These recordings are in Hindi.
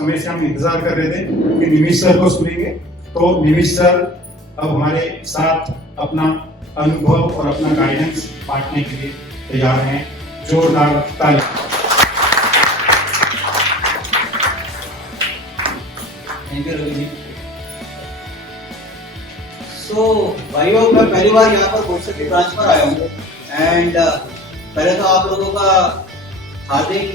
समय से हम इंतजार कर रहे थे कि निमिष सर को सुनेंगे। तो निमिष सर अब हमारे साथ अपना अनुभव और अपना गाइडेंस बांटने के लिए तैयार हैं। जोरदार ताली। Thank you Ravi ji. सो भाइयों, मैं पहली बार यहाँ पर बोर्ड की ब्रांच पर आया हूँ एंड पहले तो आप लोगों का हार्दिक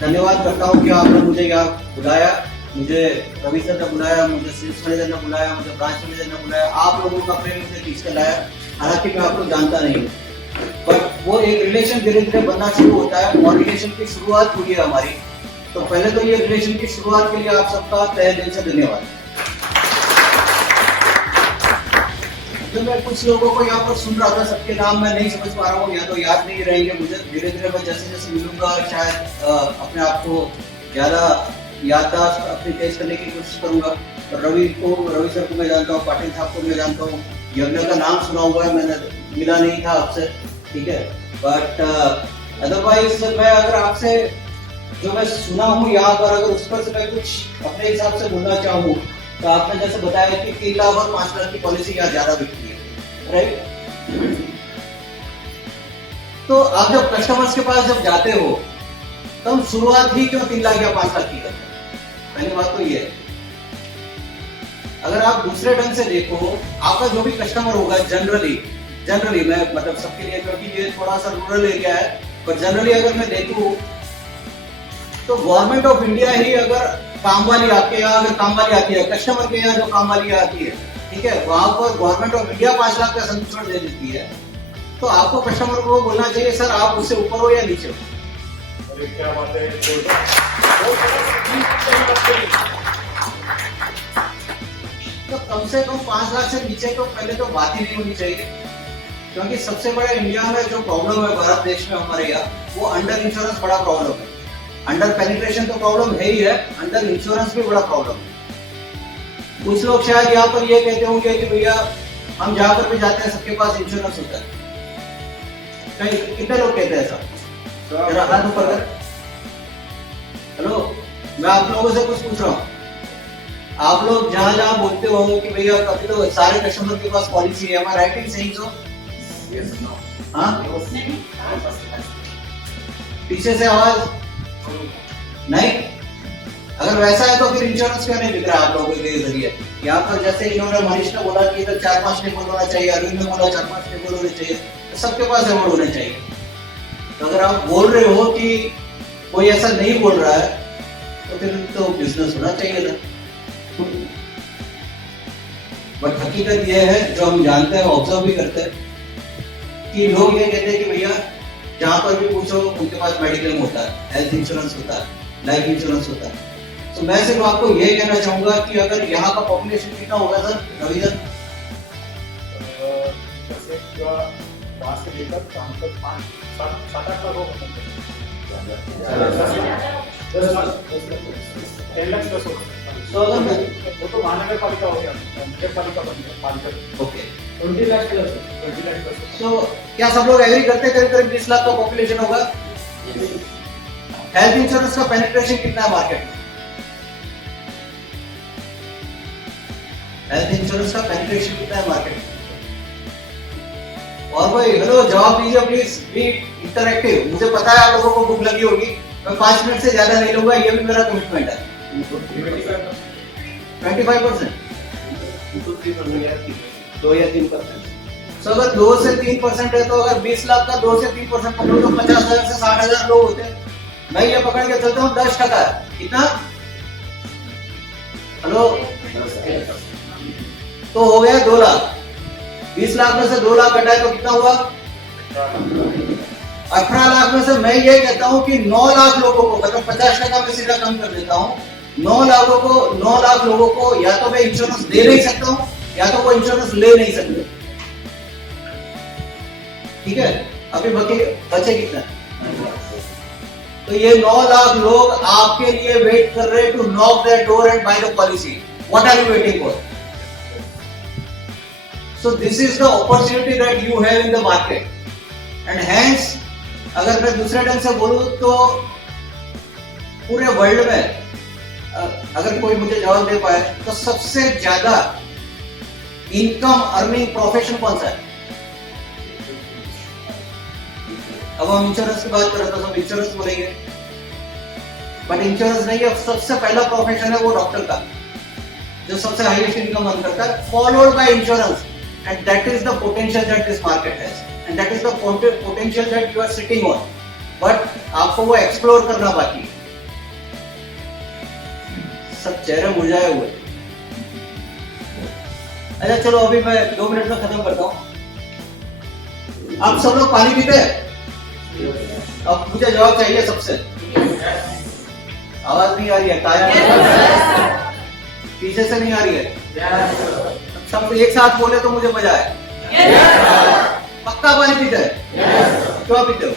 धन्यवाद करता हूँ कि आपने मुझे यहाँ बुलाया। मुझे रवि सर ने बुलाया, मुझे सेल्स मैनेजर ने बुलाया, मुझे ब्रांच मैनेजर ने बुलाया। आप लोगों का प्रेम मुझे खींच कर लाया। हालांकि मैं आप लोग जानता नहीं हूँ, बट वो एक रिलेशन धीरे धीरे बनना शुरू होता है और रिलेशन की शुरुआत हुई है हमारी। तो पहले तो ये रिलेशन की शुरुआत के लिए आप सबका तहे दिल से धन्यवाद। तो मैं कुछ लोगों को यहाँ पर सुन रहा था, सबके नाम मैं नहीं समझ पा रहा हूँ या तो याद नहीं रहेंगे मुझे। धीरे धीरे मैं जैसे जैसे मिलूंगा शायद अपने आप को ज्यादा याददाश्त अपनी तेज करने की कोशिश करूंगा। तो रवि सर को मैं जानता हूँ, पाटिल साहब को मैं जानता हूँ, यज्ञ का नाम सुना हुआ है, मैंने मिला नहीं था आपसे, ठीक है। बट अदरवाइज मैं अगर आपसे जो मैं सुना हूँ यहाँ पर, अगर उस पर से मैं कुछ अपने हिसाब से बोलना चाहूँ तो आपने जैसे बताया कि 3 लाख और 5 लाख की पॉलिसी यहाँ ज्यादा बिकती है, राइट। तो आप जब कस्टमर्स के पास जब जाते हो तो हम शुरुआत ही क्यों 3 लाख या 5 लाख की करते हैं? पहली बात तो ये है। अगर आप दूसरे ढंग से देखो, आपका जो भी कस्टमर होगा जनरली मैं मतलब सबके लिए, क्योंकि ये थोड़ा सा रूरल एरिया है, पर जनरली अगर मैं देखूं तो गवर्नमेंट ऑफ इंडिया ही अगर काम वाली आपके यहाँ अगर काम वाली आती है, कस्टमर के यहाँ जो काम वाली आती है, ठीक है, वहां पर गवर्नमेंट ऑफ इंडिया 5 लाख का संरक्षण दे देती है, तो आपको कस्टमर को बोलना चाहिए सर आप उससे ऊपर हो या नीचे हो। क्या बात है। तो कम से कम 5 लाख से नीचे तो पहले तो बात ही नहीं होनी चाहिए, क्योंकि सबसे बड़ा इंडिया में जो प्रॉब्लम है भारत देश में हमारे यहाँ, वो अंडर इंश्योरेंस बड़ा प्रॉब्लम है। अंडर पेनिट्रेशन तो प्रॉब्लम है ही है, अंडर इंश्योरेंस भी बड़ा प्रॉब्लम है। कुछ लोग शायद यहाँ पर ये कहते होंगे कि भैया हम जहाँ पर भी जाते हैं सबके पास इंश्योरेंस होता है। कहीं कितने लोग कहते हैं ऐसा? जरा हाथ ऊपर कर। हेलो, मैं आप लोगों से कुछ पूछ रहा हूँ। आप लोग जहाँ जहाँ बोलते हो कि भैया कभी तो सारे कस्टमर के पास पॉलिसी है, हमारा राइटिंग सही तो? हाँ, पीछे से आवाज नहीं। अगर वैसा है तो फिर इंश्योरेंस क्यों नहीं बिक रहा आप लोगों के जरिए? यहाँ पर जैसे इन्होंने मनीष ने बोला कि इधर 4-5 टेबल होना चाहिए, अरविंद ने बोला 4-5 टेबल होने चाहिए, तो सबके पास अवार्ड होने चाहिए। तो अगर आप बोल रहे हो कि कोई ऐसा नहीं बोल रहा है तो फिर तो बिजनेस होना चाहिए था। बट हकीकत यह है जो हम जानते हैं, ऑब्जर्व भी करते हैं, कि लोग ये कहते हैं कि भैया जहां पर भी पूछो उनके पास मेडिक्लेम होता है, हेल्थ इंश्योरेंस होता है, लाइफ इंश्योरेंस होता है। तो मैं सिर्फ आपको ये कहना चाहूंगा कि अगर यहाँ का पॉपुलेशन कितना होगा सर रवि सर? वहां से लेकर काम तक 5-7-8 लाख लोग होते हैं। 10 लाख 10 होगा। तो अगर मैं वो तो महानगर पालिका हो गया, नगर पालिका बन गया, पालिका। Okay, 20 lakh plus 20 lakh plus. तो क्या सब लोग एग्री करते हैं करीब 20 लाख का पॉपुलेशन होगा? हेल्थ इंश्योरेंस का पेनिट्रेशन कितना है मार्केट में? हेल्थ इंश्योरेंस का पेनिट्रेशन कितना है मार्केट में? और भाई हेलो, जवाब दीजिए प्लीज, बी इंटरैक्टिव। मुझे पता है आप लोगों को भूख लगी होगी, मैं 5 मिनट से ज्यादा नहीं लूंगा, ये भी मेरा कमिटमेंट है। 25%, 2 या 3%। तो अगर 2 से 3% है, तो अगर 20 लाख का 2 से 3% पकड़ो तो 50,000 से 60,000 लोग होते हैं। मैं ये पकड़ के चलता हूँ 10% है, कितना? हेलो, तो हो गया 2 लाख। 20 लाख में से 2 लाख घटाए तो कितना हुआ? 18 लाख में से मैं ये कहता हूं कि 9 लाख लोगों को, मतलब 50% में सीधा कम कर देता हूं, 9 लाख लोगों को या तो मैं इंश्योरेंस दे नहीं सकता हूं या तो वो इंश्योरेंस ले नहीं सकते। ठीक है, अभी बचे कितना? तो ये 9 लाख लोग आपके लिए वेट कर रहे हैं to knock their door and by the policy. What are you waiting for? So this is the opportunity that you have in the market, and hence अगर मैं दूसरे ढंग से बोलूं तो पूरे वर्ल्ड में अगर कोई मुझे जवाब दे पाए तो सबसे ज्यादा इनकम अर्निंग प्रोफेशन कौन सा है? अब हम इंश्योरेंस की बात करें तो सब इंश्योरेंस बोलेंगे, बट इंश्योरेंस नहीं है। सबसे पहला प्रोफेशन है वो डॉक्टर का, जो सबसे हाईएस्ट इनकम अर्न करता है, followed by insurance, and that is the potential that this market has, and that is the potential that you are sitting on, but आपको वो एक्सप्लोर करना बाकी है। सब चेहरे मुरझाए हुए। अच्छा चलो, अभी मैं 2 मिनट में खत्म करता हूं। आप सब लोग पानी पीते हैं? अब मुझे जवाब चाहिए सबसे। आवाज नहीं आ रही है, काया पीछे से नहीं आ रही है। सब एक साथ बोले तो मुझे मजा आए। पक्का पानी पीते हैं? क्यों पीते हो?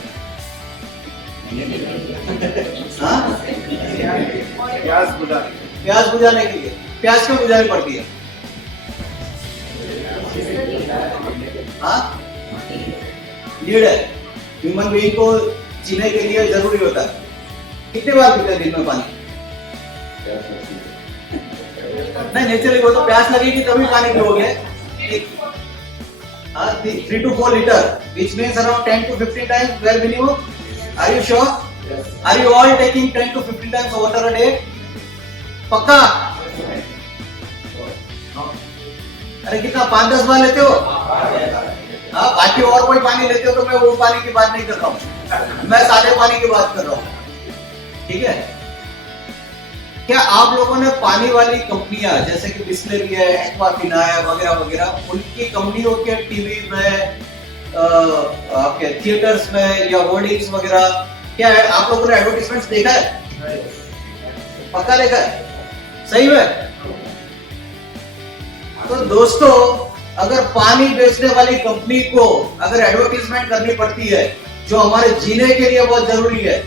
हाँ? प्यास बुझाने के लिए। प्यास क्यों बुझानी पड़ती है? हाँ? नीड है। ह्यूमन बीइंग को जीने के लिए जरूरी होता है। कितनी बार पीते हैं दिन में पानी? नहीं, नेचुरली वो तो प्यास लगेगी तभी पानी पियोगे। 3 to 4 litre, which means around 10 to 15 times bare minimum. Are you sure? Are you all taking 10 to 15 times water a day? पक्का? अरे कितना 5-10 बार लेते हो? हाँ, बाकी और कोई पानी लेते हो तो मैं वो पानी की बात नहीं कर रहा हूँ, मैं सादे पानी की बात कर रहा हूँ। ठीक है? क्या आप लोगों ने पानी वाली कंपनियां जैसे कि बिस्लेरी है, एक्वाफिना है, वगैरह वगैरह, उनकी कंपनियों के टीवी में, आपके थिएटर्स में या होर्डिंग्स वगैरह, क्या है, आप लोगों ने एडवर्टाइजमेंट्स देखा है? पक्का देखा है? सही में? तो दोस्तों, अगर पानी बेचने वाली कंपनी को अगर एडवर्टाइजमेंट करनी पड़ती है जो हमारे जीने के लिए बहुत जरूरी है,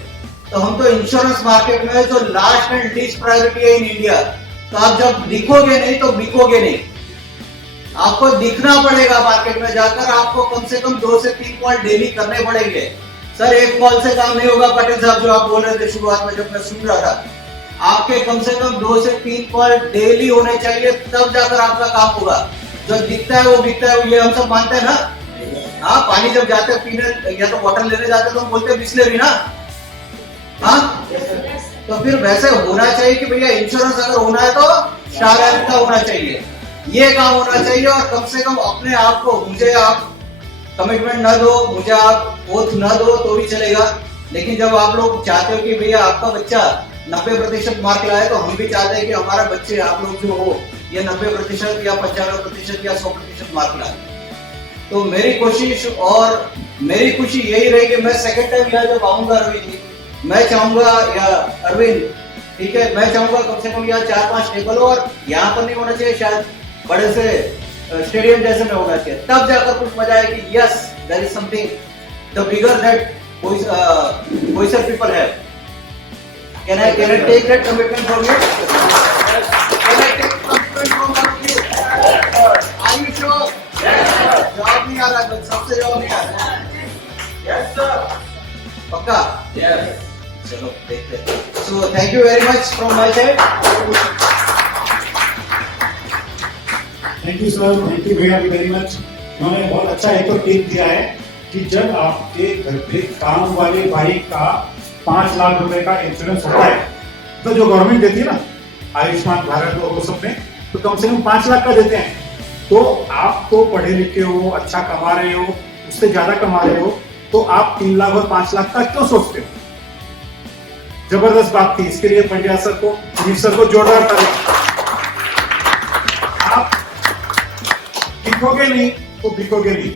तो हम तो इंश्योरेंस मार्केट में जो लास्ट एंड लीस्ट प्रायोरिटी है इन इंडिया। तो आप जब दिखोगे नहीं तो बिकोगे नहीं। आपको दिखना पड़ेगा मार्केट में जाकर, आपको कम से कम 2 से 3 कॉल डेली करने पड़ेंगे। सर, 1 कॉल से काम नहीं होगा पटेल साहब, जो आप बोल रहे थे शुरुआत में जब मैं सुन रहा था। आपके कम से कम 2 से 3 कॉल डेली होने चाहिए, तब जाकर आपका काम होगा। जो दिखता है वो बिकता है, ये हम सब मानते हैं ना। हाँ, पानी जब जाते हैं पीने या तो वाटर लेने जाते हैं तो हम बोलते हैं बिस्लेरी ना। हाँ, तो फिर वैसे होना चाहिए कि भैया इंश्योरेंस अगर होना है तो शायद का होना चाहिए, ये काम होना चाहिए। और कम से कम अपने आप को, मुझे आप कमिटमेंट ना दो, मुझे आप ओथ ना दो तो भी चलेगा, लेकिन जब आप लोग चाहते हो कि भैया आपका बच्चा 90% मार्क लाए, तो हम भी चाहते हैं कि हमारा बच्चे, आप लोग जो हो, ये 90% या 95% या 100% मार्क लाए। तो मेरी कोशिश और मेरी खुशी यही रहेगी। मैं सेकंड टाइम यहाँ जब आऊंगा अरविंद जी, मैं चाहूंगा, या अरविंद, ठीक है, मैं चाहूंगा कम से कम यहाँ 4-5 टेबल हो, और यहाँ पर नहीं होना चाहिए, शायद बड़े से स्टेडियम जैसे में होना चाहिए, तब जाकर कुछ मजा है कि yes, there is something the bigger that Boisar people have. Can I take that commitment from you? Can I take commitment from all of you? Are you sure? Yes. जवाब नहीं आ रहा, सबसे जवाब नहीं आ रहा। Yes sir. पक्का? Yes. चलो देखते हैं। So thank you very much from my side. Thank you sir, thank you भैया वेरी मच। उन्होंने बहुत अच्छा एक तो टिप दिया है कि जब आपके घर पे काम वाले भाई का 5 लाख रुपए का इंश्योरेंस होता है, तो जो गवर्नमेंट देती है ना, आयुष्मान भारत और वो सब में, तो कम से कम 5 लाख का देते हैं। तो आप तो पढ़े लिखे हो, अच्छा कमा रहे हो, उससे ज्यादा कमा रहे हो, तो आप 3 लाख और 5 लाख का क्यों सोचते हो? जबरदस्त बात थी। इसके लिए पंड्या सर को, सर को जोरदार ताली। आप दिखोगे नहीं तो बिकोगे नहीं।